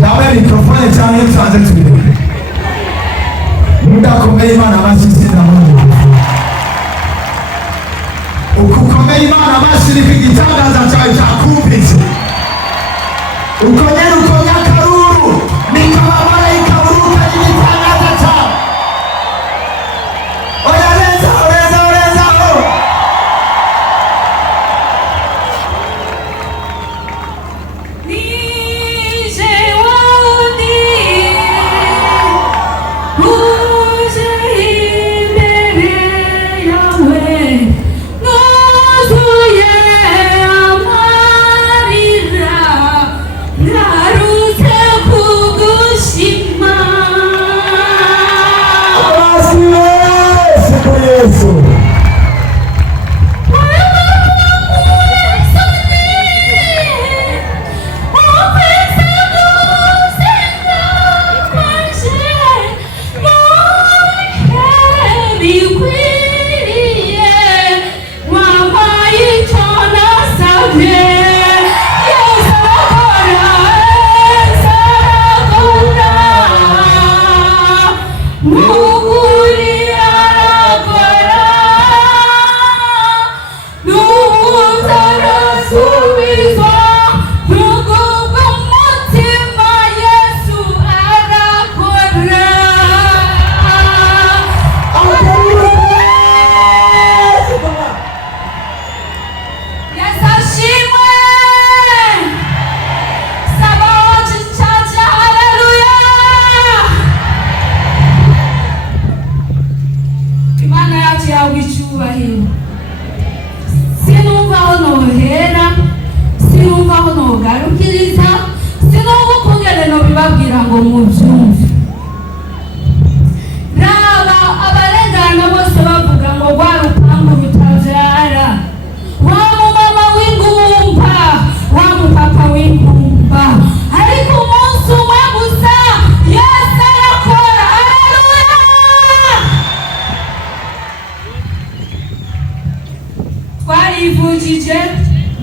Dawe mikrofone cyane tuanze tubiri. Mudakomeye Imana abashyize na Mungu. Ukukomeye Imana abashyize igitangaza cyawe cyakumvise. Ukongera ukonya karuru nikaba marayika uruka igitangaza cyawe. Oreza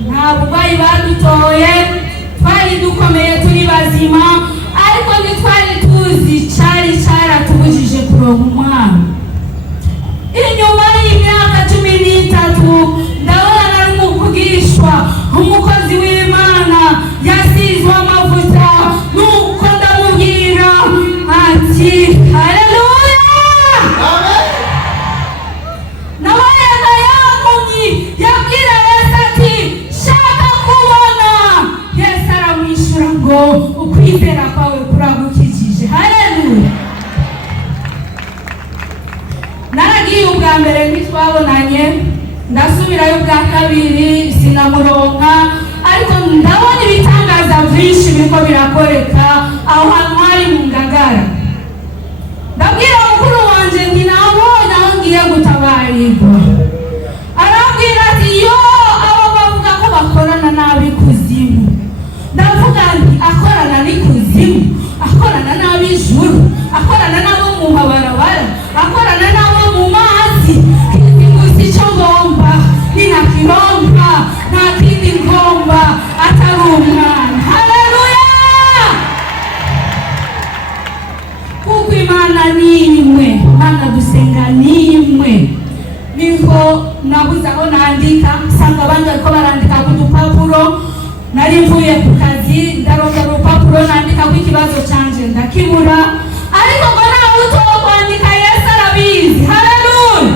ntabwo bari badutoye, twari dukomeye turi bazima, ariko ntitwari tuzi cyari cyaratubujije kuronka umwana. Inyuma y'imyaka 13 ndabona nari umuvugishwa, umukozi w'Imana yasizwe amavuta, nuko ndamubwira ati haleluya, amen. Nabayaga yamunyi yabwira Yesu ati shaka kubona. Yesu aramwishyura ngo ukwizera kwawe kuragukijije, haleluya. Naragiye ubwa mbere ntitwabonanye, ndasubirayo ubwa kabiri sinamuronka, ariko ndabona ibitangaza byinshi biriko birakoreka aho hantu hari mu Ngagara. Ndabwira mukuru wanje nti nabonye aho ngiye gutabarirwa. Arambwira ati yo abo bavuga ko bakorana nabi kuzimu. Ndavuga nti akorana n'ikuzimu, akorana nabi ijuru, akorana nabo mu mabarabara, akorana nabo mu mazi. Kindi cyo ngomba ninakiromba, nta kindi ngomba atari umwana. Haleluya, kuko Imana ni imwe, Imana dusenga ni imwe. Niko nabuze aho nandika, nsanga abandi bariko barandika ku dupapuro. Nari mvuye ku kazi ndaronka urupapuro nandika ku ikibazo canje ndakibura, ariko ngo nawe utokwandika Yesu arabizi. Haleluya.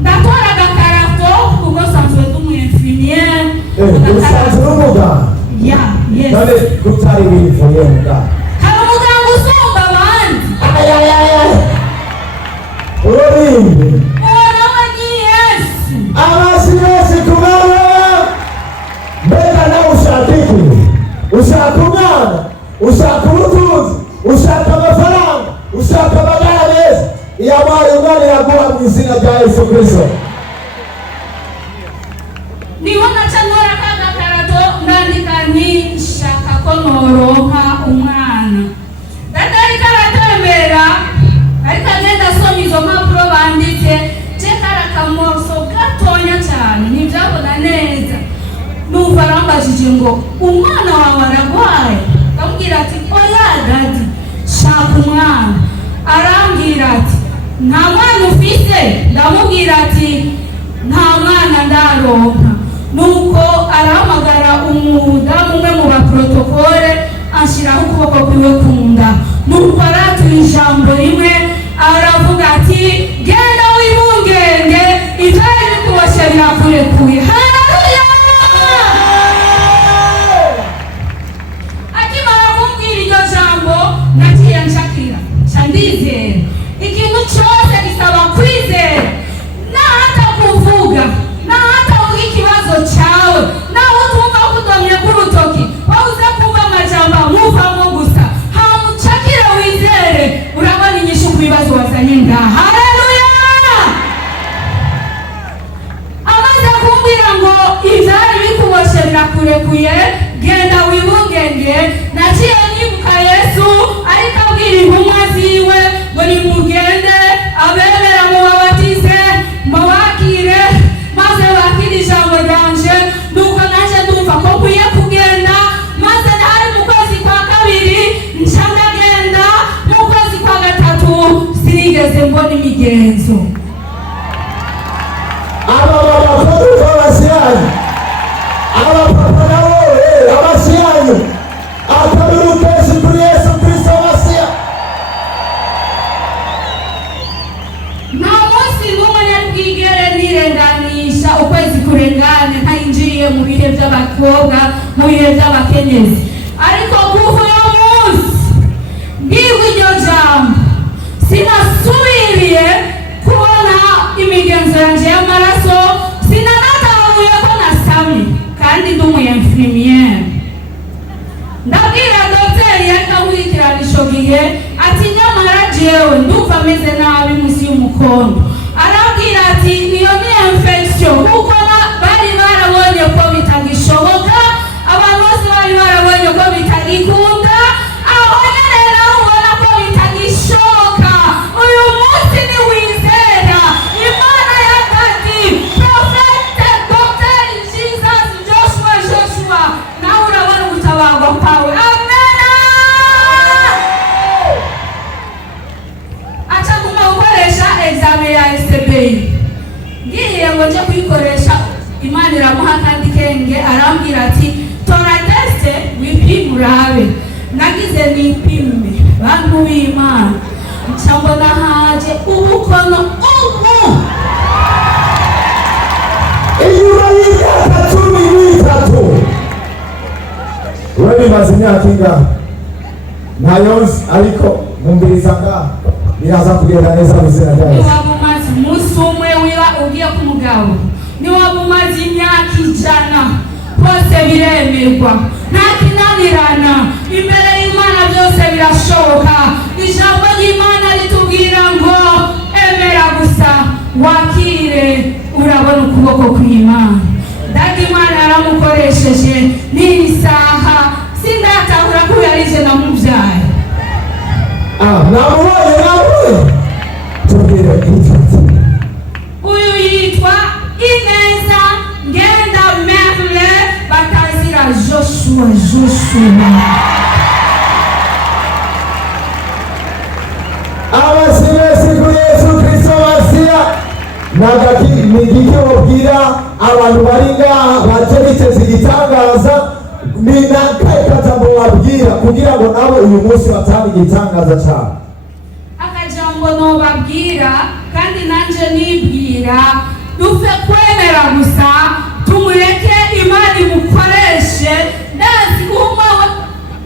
Ndatora agakarato kuko sanzwe nd'umwinfirmiere. Usanzwe n'umuga? Yes. None kutari w'infirmiere muga? Hari umuganga usumba abandi. Urinde. Nawe ni Yesu. Abasi Yesu kubaho. Mbega nawe ushaka iki? Ushaka umwana? Ushaka ubutunzi? Ushaka amafaranga? Ushaka amagara meza? Iyo abaye umwana yaguha mu izina rya Yesu Kristo. Niho naca ntora kagakarato ndandika nti shaka ko noronka umwana. Ndatarika aratembera, ariko agenda asoma izo mpapuro banditse, cekara akamoso gatonya cyane ntibyabona neza. Numva arambajije ngo umwana wawe aragwaye. nta mwana ufise? Ndamubwira ati nta mwana ndaronka. Nuko arahamagara umudamu umwe mu baprotokole ashiraho ukuboko kwiwe kunda. Nuko aratura ijambo rimwe aravuga ati genda wibungenge ivyari bikuboshe birakurekuye. Haleluya! Akimara kumbwira iryo jambo naciye nshakira ndizera. Ikintu cyose gisaba kwizera, na hata kuvuga, na hata uvuga ikibazo cyawe, nawe utumva kudomye k'urutoki wauze kumva amajambo amuvamo gusa, hamucakire wizere, urabona inyishu ku bibazo wazanye ngaha. Haleluya! Amaze kumbwira ngo ivyari bikuboshe birakurekuye, genda wibungenge, naciye nibuka Yesu ariko abwira intumwa ziwe ngo nimugende abemera mubabatize mubakire maze bakire ijambo ryanje. Nuko naje ndumva ko nkwiye kugenda, maze hari mu kwezi kwa kabiri nca ndagenda, mu kwezi kwa gatatu sinigeze mbona imigenzo. Abapapa nabo abasiyani atabirukesi kuri Yesu Kristo Masiya. Nta munsi n'umwe bwigere nirenganisha ukwezi kurengane ntayinjiye mu bihe by'abakobwa, mu bihe by'abakenyezi. Ariko kuva uyo munsi mbwirwa iryo jambo sinasubiriye kubona imigenzo yanje y'amaraso, sinanatahuye ko nasamye kandi ndi umu-infirmiere. Ndabwira dogiteri yakankurikirana ico gihe ati nyamara jewe ndumva meze nabi musi y'umukondo. Arabwira ati iyo ni infection, kuko bari barabonye ko bitagishoboka, abantu bose bari barabonye ko bitagikunda, aho nyene naho ubona ko bitagishoboka. Uyu munsi ni wizera Imana ya Gadi, Prophet Dr. Jesus Joshua, nawe urabona ubutabarwa kwawe. Amena! Acha kuma ukoresha examen ya SBI. Ngiye ngo nje kuyikoresha, Imana iramuha kandi kenge, arambwira ati tora teste wipime urabe. Nagize nipime bantu b'Imana, nsambona haje ubukono ubu. Inyuma y'imyaka 13 wewe bimaze imyaka ingahe? Ntayonzi, ariko mumbiriza ngaha biraza kugenda neza bizera ryayo. Niwaba umaze umunsi umwe wiba ugiye ku mugabo, niwaba umaze imyaka 100, bose biremerwa, nta kinanirana. Imbere y'Imana byose birashoboka. Ijambo ry'Imana ritubwira ngo emera gusa wakire, urabona ukuboko kw'Imana. Dadi Imana yaramukoresheje n'iyi saha sindatahura ko yarije namubyaye. Namuye tubwire inshuti. Uyu yitwa Ineza Ngenda Merle, batazira Joshua. Abasibesi kuri Yesu Kristo Masiya. Nagati ni gike wabwira abantu bari ngaha baje biteze igitangaza, ni nakaye kajambo wabwira kugira ngo nabo uyu munsi batanga igitangaza cyane. Akajambo nobabwira kandi nanje nibwira, dufe kwemera gusa, tumureke Imana imukoreshe. Ndazi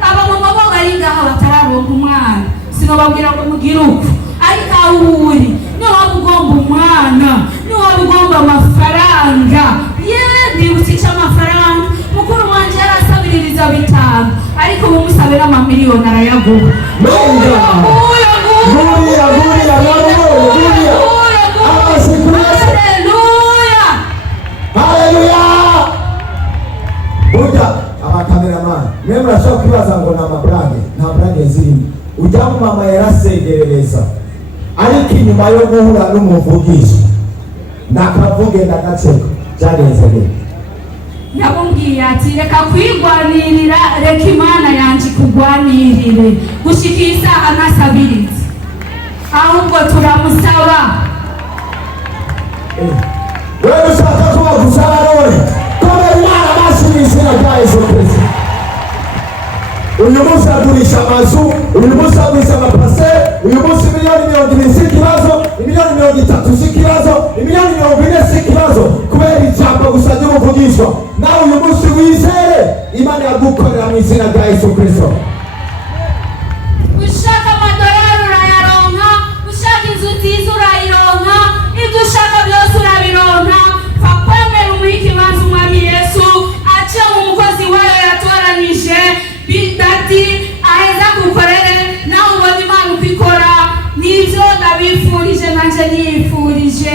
abamama bo bari ngaha batararonka umwana, sinobabwira ngo mugire uko, ariko aho uri niwaba ugomba umwana, niwaba ugomba amafaranga, ndibutse icyo amafaranga mukuru wanje yarasabiririza 5, ariko ubu musabira amamiliyoni arayaguha. Haleluya! Burya abakameramani mwe murashobora kwibaza ngo ni amabrage, nta brage zirimo. Ujya mu mama yarasegerereza, ariko inyuma yo guhura n'umuvugisha nakavuge ndagaceka byagenze gute? Yabumwiye ati reka kwigwanirira, reka Imana yanje kugwanirire gushika isaha nasabiriza. ahubwo turamusaba. Wewe ushaka kuba gusaba none komera Imana amaso mu izina rya Yesu Kristo. Uyu munsi agurisha amazu, uyu munsi agurisha amapaseri, uyu munsi miliyoni 20 si ikibazo, miliyoni 30 si ikibazo, miliyoni 40 si ikibazo, kubera ijambo gusa ry'umuvugishwa. Nawe uyu munsi wizere Imana yagukorera mu izina rya Yesu Kristo. Ushaka amadolari urayaronka, ushaka inzu nziza urayironka, ibyo ushaka byose urabironka. Fa kwemera umuhe ikibanza umwami Yesu aciye mu mukozi wayo yatoranije bidati aheza gukorere nawe ubona Imana uko ikora. Nibyo ndabifurije nanje niyifurije.